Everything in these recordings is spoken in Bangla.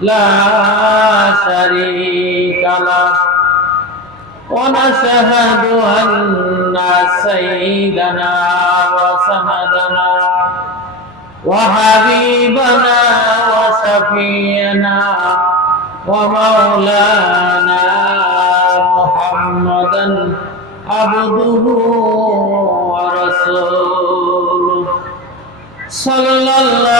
لا شريك له ونشهد أن سيدنا وسندنا وحبيبنا وشفينا ومولانا محمدا عبده ورسوله صلى الله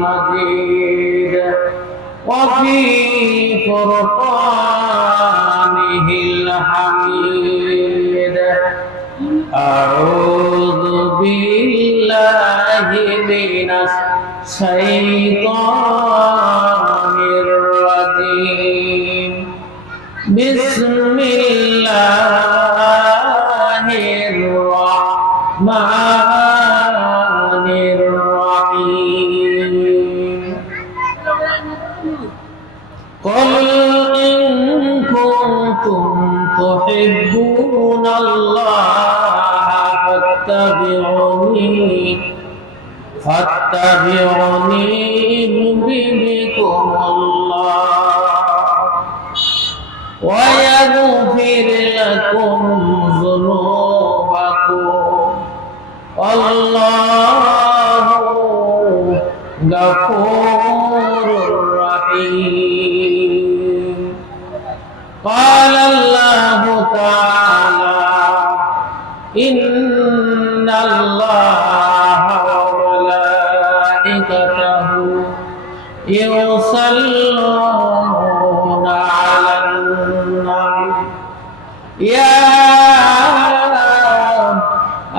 المجيد وفي فرقانه الحميد أعوذ بالله من الشيطان فاتبعوني فاتبعوني يحببكم الله ويغفر لكم ذنوبكم والله غفور رحيم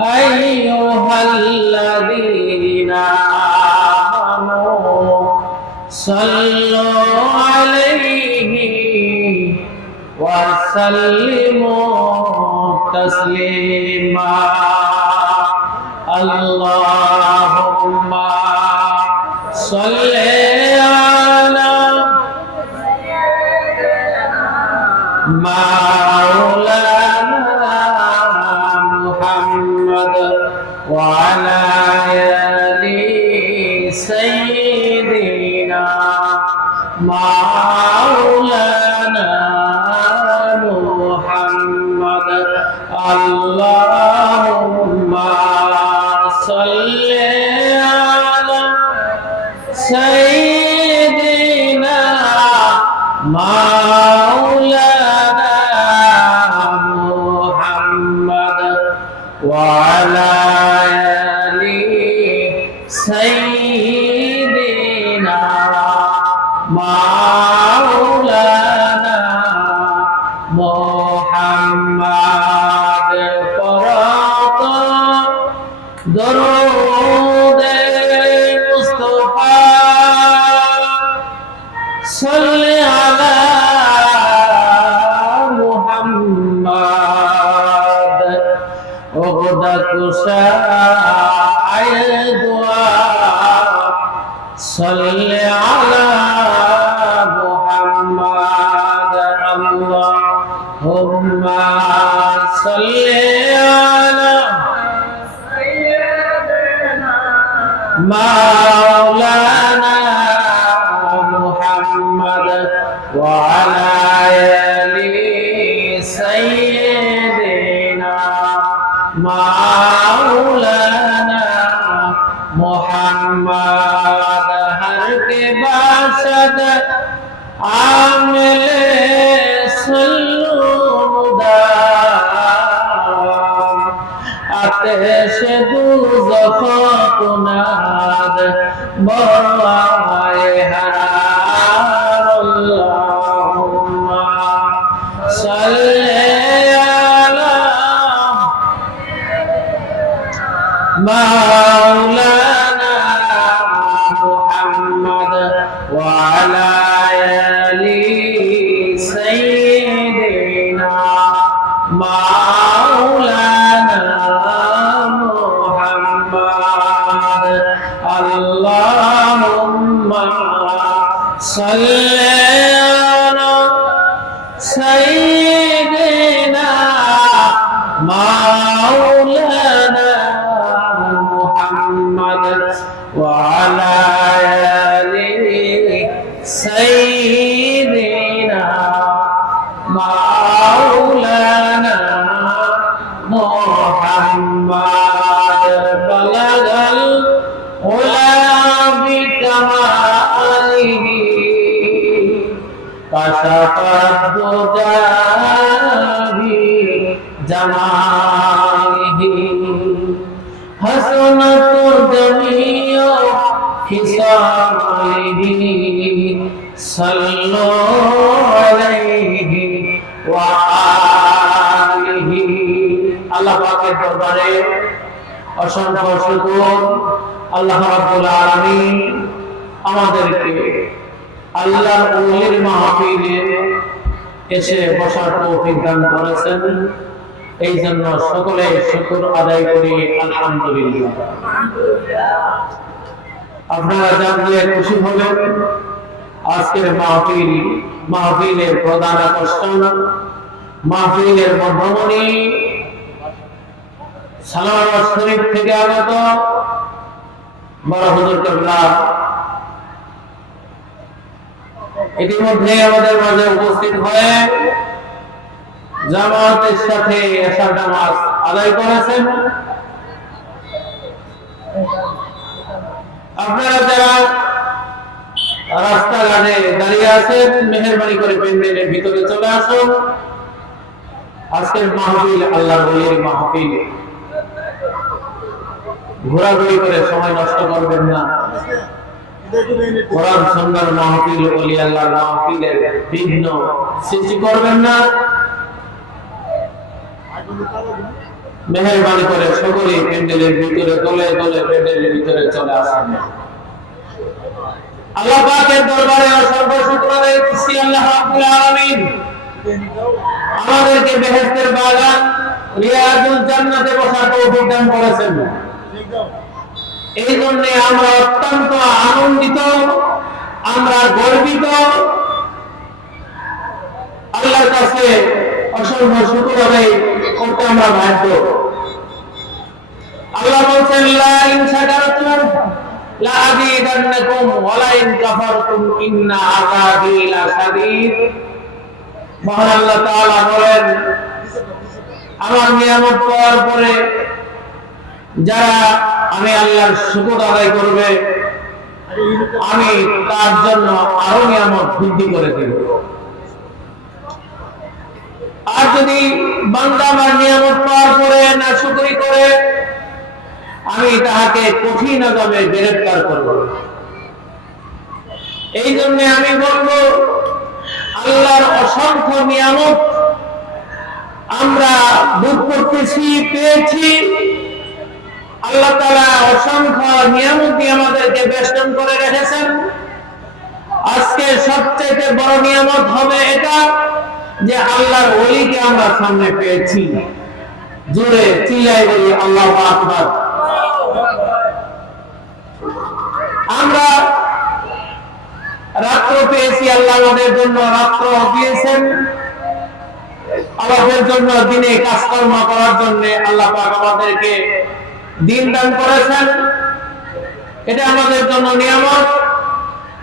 أيها الذين آمنوا صلوا عليه وسلموا تسليما اللهم صل على مولانا صل আপনার বড় مولانا محمد وعلى آل سيدنا محمد وعلى آل سيدنا صلوا عليه وآله আল্লাহ পাকের দরবারে অসংখ্য শুকর আল্লাহ রাব্বুল আলামিন আমাদেরকে আল্লাহর ওলির মাহফিলে এসে বসার তৌফিক দান করেছেন এই জন্য সকলে শুকর আদায় করি আলহামদুলিল্লাহ আপনারা জানলে খুশি হবেন আজকের মাহফিল, মাহফিলের প্রধান আকর্ষণ, মাহফিলের মধ্যমণি। শরীফ থেকে আগত বড় হুজুর ইতিমধ্যে আমাদের মাঝে উপস্থিত হয়ে জামাতের সাথে নামাজ আদায় করেছেন। আপনারা যারা রাস্তাঘাটে দাঁড়িয়ে আছেন মেহরবানি করে প্যান্ডেলের ভিতরে চলে আসুন আজকের মাহফিল আল্লাহ বলির মাহফিল। ঘোরাঘুরি করে সময় নষ্ট করবেন না। কোরআন সুন্দর মাহফিল, ওলি আল্লাহ মাহফিলের বিঘ্ন সৃষ্টি করবেন না। মেহরবানি করে সকলে প্যান্ডেলের ভিতরে দলে দলে প্যান্ডেলের ভিতরে চলে আসেন। আল্লাহ পাকের দরবারে অসংখ্য শুকর আল্লাহ রাব্বুল আলামিন। আমাদেরকে বেহেশতের বাগান, রিয়াজুল জান্নাতে বসার তৌফিক দান করেছেন। এই জন্য আমরা অত্যন্ত আনন্দিত, আমরা গর্বিত। আল্লাহর কাছে অসংখ্য শুকর আদায় করতে আমরা বাধ্য। আল্লাহ বলছেন, লা ইন শাকারতুম পরে যারা আমি আল্লাহর শুকর আদায় করবে, আমি তার জন্য আরও নিয়ামত বৃদ্ধি করে দেব। আর যদি বান্দা আমার নিয়ামত পাওয়ার পরে না শুকরি করে আমি তাহাকে কঠিন আদাবে গ্রেফতার করব। এই জন্য আমি বলব, আল্লাহর অসংখ্য নিয়ামত আমরা ভোগ করতেছি, পেয়েছি। আল্লাহ তারা অসংখ্য নিয়ামত দিয়ে আমাদেরকে বেষ্টন করে রেখেছেন। আজকে সবচেয়ে বড় নিয়ামত হবে এটা যে আল্লাহর ওলিকে আমরা সামনে পেয়েছি। জোরে চিল্লাই বলি, আল্লাহ আকবার। আমরা রাত্র পেয়েছি আল্লাহ আমাদের জন্য, রাত্র দিয়েছেন আমাদের জন্য, দিনে কাজকর্ম করার জন্য আল্লাহ পাক আমাদেরকে দিন দান করেছেন। এটা আমাদের জন্য নিয়ামত।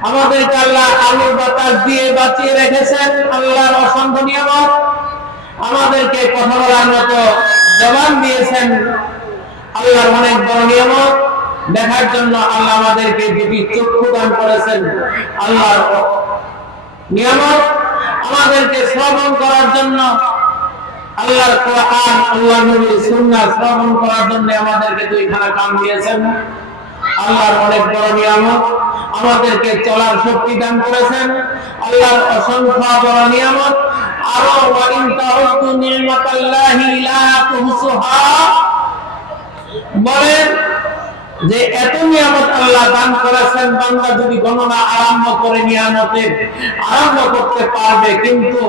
আমাদেরকে আল্লাহ আলু বাতাস দিয়ে বাঁচিয়ে রেখেছেন, আল্লাহর অসংখ্য নিয়ামত। আমাদেরকে কথা বলার মতো জবান দিয়েছেন, আল্লাহর অনেক বড় নিয়ামত। দেখার জন্য আল্লাহ আমাদেরকে দুটি চক্ষু দান করেছেন। আল্লাহর নিয়ামত আমাদেরকে শ্রবণ করার জন্য, আল্লাহর কোরআন আল্লাহ নবীর সুন্নাহ শ্রবণ করার জন্য আমাদেরকে দুইখানা কান দিয়েছেন। আল্লাহর অনেক বড় নিয়ামত আমাদেরকে চলার শক্তি দান করেছেন। আল্লাহর অসংখ্য বড় নিয়ামত, আরও ওয়াইন তাউতু লা তুহসুহা, বলেন যে এত নিয়ামত আল্লাহ দান করেছেন, বান্দা যদি গণনা আরম্ভ করে নিয়ামতের আরম্ভ করতে পারবে, কিন্তু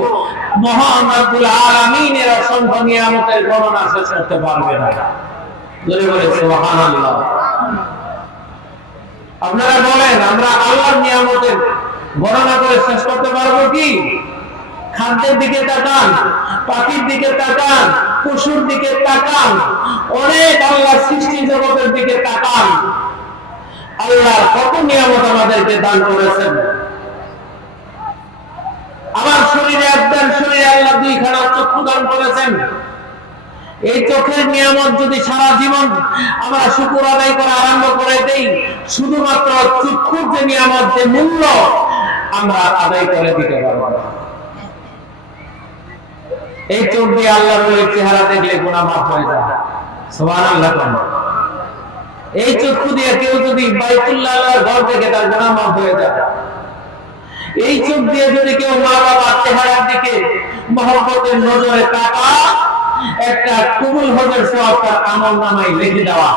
মহান রব্বুল আলামিনের অসংখ্য নিয়ামতের গণনা শেষ করতে পারবে না। বলে আপনারা বলেন, আমরা আল্লাহর নিয়ামতের গণনা করে শেষ করতে পারব কি? খাদ্যের দিকে তাকান, পাখির দিকে তাকান, পশুর দিকে তাকান, অনেক আল্লাহ সৃষ্টি জগতের দিকে তাকান। আল্লাহ কত নিয়ামত আমাদেরকে দান করেছেন? আমার শরীরে একদম শরীরে আল্লাহ দুইখানা চক্ষু দান করেছেন। এই চোখের নিয়ামত যদি সারা জীবন আমরা শুকুর আদায় করা আরম্ভ করে দেই, শুধুমাত্র চক্ষুর যে নিয়ামত, যে মূল্য, আমরা আদায় করে দিতে পারব না। এই চোখ দিয়ে আল্লাহর ওই চেহারা দেখলে গুণা মাফ হয়ে যায়। সোমান আল্লাহ এই চক্ষু দিয়ে কেউ যদি বাইতুল্লাহ ঘর থেকে তার গুণা মাফ হয়ে যায়। এই চোখ দিয়ে যদি কেউ মা বাবার চেহারার দিকে মহব্বতের নজরে তাকা একটা কবুল হজের সব তার আমল নামাই লিখে দেওয়া।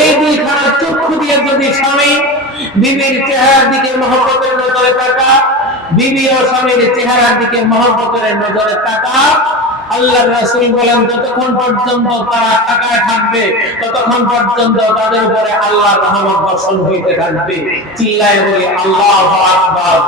এই দুইখানা চক্ষু দিয়ে যদি স্বামী, বিবির চেহারার দিকে মহব্বতের নজরে তাকা বিবি ও স্বামীর চেহারার দিকে মহব্বতের নজরে তাকা আল্লাহ রাসুল বলেন, যতক্ষণ পর্যন্ত তারা টাকায় থাকবে, ততক্ষণ পর্যন্ত তাদের উপরে আল্লাহ রহমত বর্ষণ হইতে থাকবে। চিল্লায় বলি, আল্লাহ আকবার।